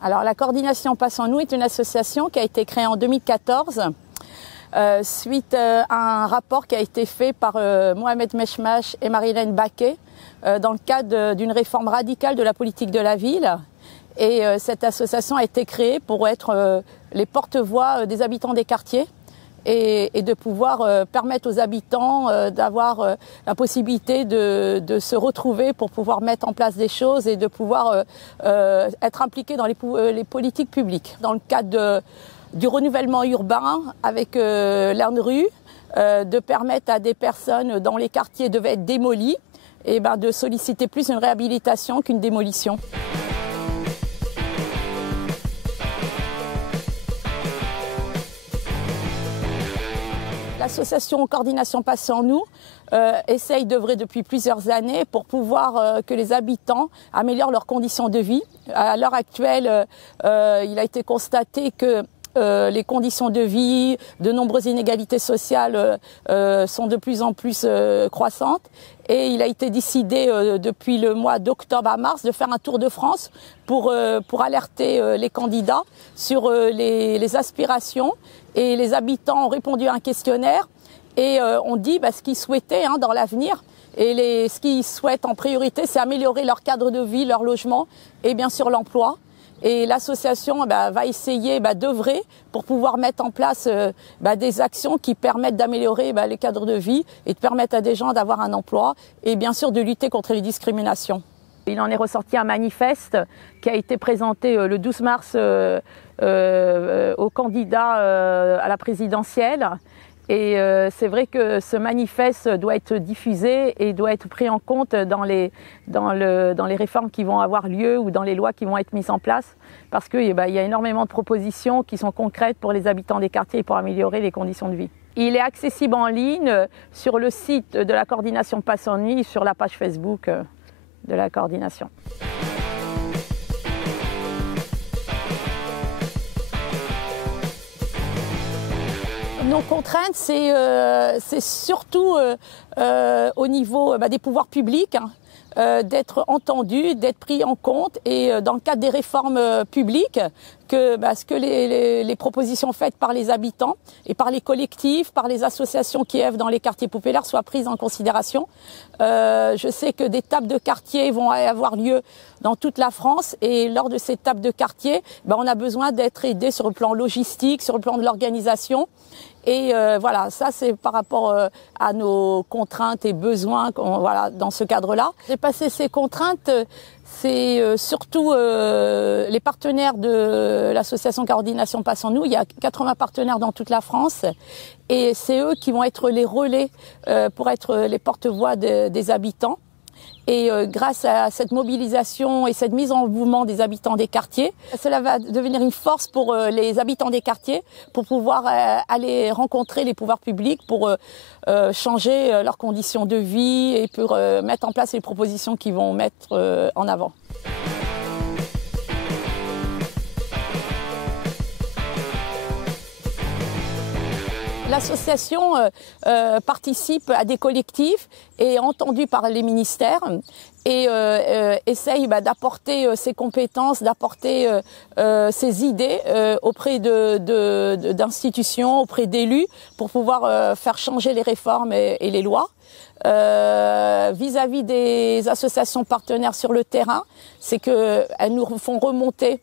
Alors la coordination Passe en nous est une association qui a été créée en 2014 suite à un rapport qui a été fait par Mohamed Meshmash et Marilène Baquet dans le cadre d'une réforme radicale de la politique de la ville. Et cette association a été créée pour être les porte-voix des habitants des quartiers et de pouvoir permettre aux habitants d'avoir la possibilité de se retrouver pour pouvoir mettre en place des choses et de pouvoir être impliqués dans les politiques publiques. Dans le cadre du renouvellement urbain avec l'ANRU, de permettre à des personnes dont les quartiers devaient être démolis et de solliciter plus une réhabilitation qu'une démolition. L'association Coordination Passe en nous essaye d'œuvrer depuis plusieurs années pour pouvoir que les habitants améliorent leurs conditions de vie. À l'heure actuelle, il a été constaté que les conditions de vie, de nombreuses inégalités sociales sont de plus en plus croissantes. Et il a été décidé depuis le mois d'octobre à mars de faire un tour de France pour alerter les candidats sur les aspirations. Et les habitants ont répondu à un questionnaire et ont dit ce qu'ils souhaitaient dans l'avenir. Et ce qu'ils souhaitent en priorité, c'est améliorer leur cadre de vie, leur logement et bien sûr l'emploi. Et l'association va essayer d'œuvrer pour pouvoir mettre en place des actions qui permettent d'améliorer les cadres de vie et de permettre à des gens d'avoir un emploi et bien sûr de lutter contre les discriminations. Il en est ressorti un manifeste qui a été présenté le 12 mars aux candidats à la présidentielle. Et c'est vrai que ce manifeste doit être diffusé et doit être pris en compte dans les réformes qui vont avoir lieu ou dans les lois qui vont être mises en place parce qu'il y a énormément de propositions qui sont concrètes pour les habitants des quartiers et pour améliorer les conditions de vie. Il est accessible en ligne sur le site de la coordination Passe en nous, sur la page Facebook de la coordination. Nos contraintes, c'est surtout au niveau des pouvoirs publics, d'être entendus, d'être pris en compte et dans le cadre des réformes publiques, que les propositions faites par les habitants et par les collectifs, par les associations qui œuvrent dans les quartiers populaires soient prises en considération. Je sais que des tables de quartier vont avoir lieu dans toute la France et lors de ces tables de quartier, on a besoin d'être aidé sur le plan logistique, sur le plan de l'organisation. Et voilà, ça c'est par rapport à nos contraintes et besoins dans ce cadre-là. Dépasser ces contraintes, c'est surtout les partenaires de l'association Coordination Passe en nous. Il y a 80 partenaires dans toute la France et c'est eux qui vont être les relais pour être les porte-voix des habitants. Et grâce à cette mobilisation et cette mise en mouvement des habitants des quartiers, cela va devenir une force pour les habitants des quartiers pour pouvoir aller rencontrer les pouvoirs publics pour changer leurs conditions de vie et pour mettre en place les propositions qu'ils vont mettre en avant. L'association participe à des collectifs et est entendue par les ministères et essaye d'apporter ses compétences, d'apporter ses idées auprès d'institutions, auprès d'élus pour pouvoir faire changer les réformes et les lois. Vis-à-vis des associations partenaires sur le terrain, c'est qu'elles nous font remonter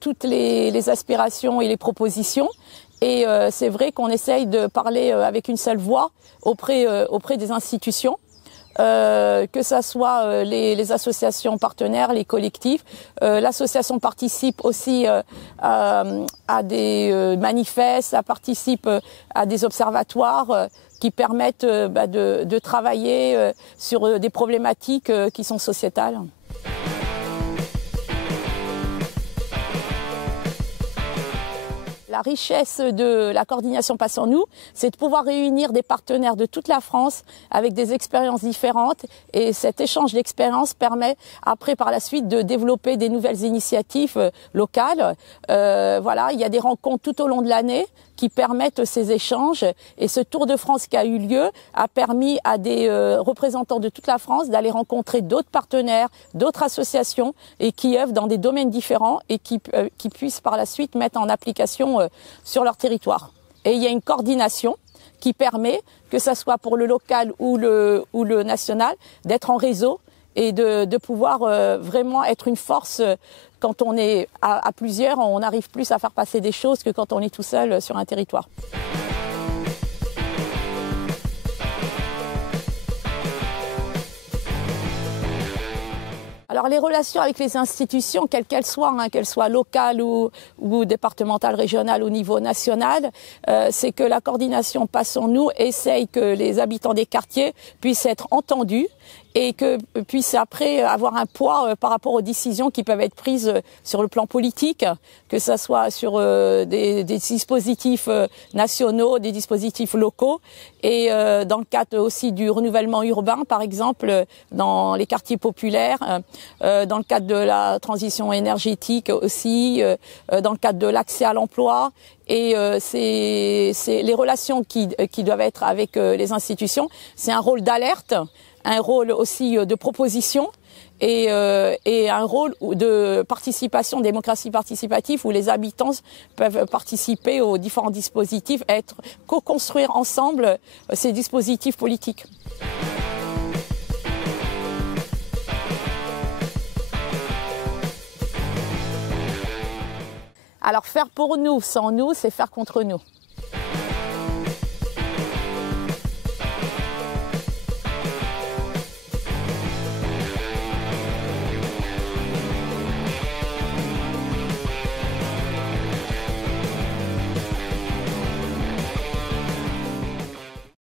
toutes les aspirations et les propositions. Et c'est vrai qu'on essaye de parler avec une seule voix auprès des institutions, que ce soit les associations partenaires, les collectifs. L'association participe aussi à des manifestes, elle participe à des observatoires qui permettent de travailler sur des problématiques qui sont sociétales. La richesse de la coordination Passe en nous, c'est de pouvoir réunir des partenaires de toute la France avec des expériences différentes et cet échange d'expériences permet après par la suite de développer des nouvelles initiatives locales. Voilà, il y a des rencontres tout au long de l'année qui permettent ces échanges. Et ce Tour de France qui a eu lieu a permis à des représentants de toute la France d'aller rencontrer d'autres partenaires, d'autres associations et qui œuvrent dans des domaines différents et qui puissent par la suite mettre en application sur leur territoire. Et il y a une coordination qui permet, que ce soit pour le local ou le national, d'être en réseau et de pouvoir vraiment être une force. Quand on est à plusieurs, on arrive plus à faire passer des choses que quand on est tout seul sur un territoire. Alors les relations avec les institutions, quelles qu'elles soient, qu'elles soient locales ou départementales, régionales au niveau national, c'est que la coordination Passons-nous essaye que les habitants des quartiers puissent être entendus et que puissent après avoir un poids par rapport aux décisions qui peuvent être prises sur le plan politique, que ce soit sur des dispositifs nationaux, des dispositifs locaux, et dans le cadre aussi du renouvellement urbain, par exemple, dans les quartiers populaires, dans le cadre de la transition énergétique aussi, dans le cadre de l'accès à l'emploi. Et c'est les relations qui doivent être avec les institutions, c'est un rôle d'alerte, un rôle aussi de proposition et un rôle de participation, démocratie participative, où les habitants peuvent participer aux différents dispositifs, co-construire ensemble ces dispositifs politiques. Alors faire pour nous sans nous, c'est faire contre nous.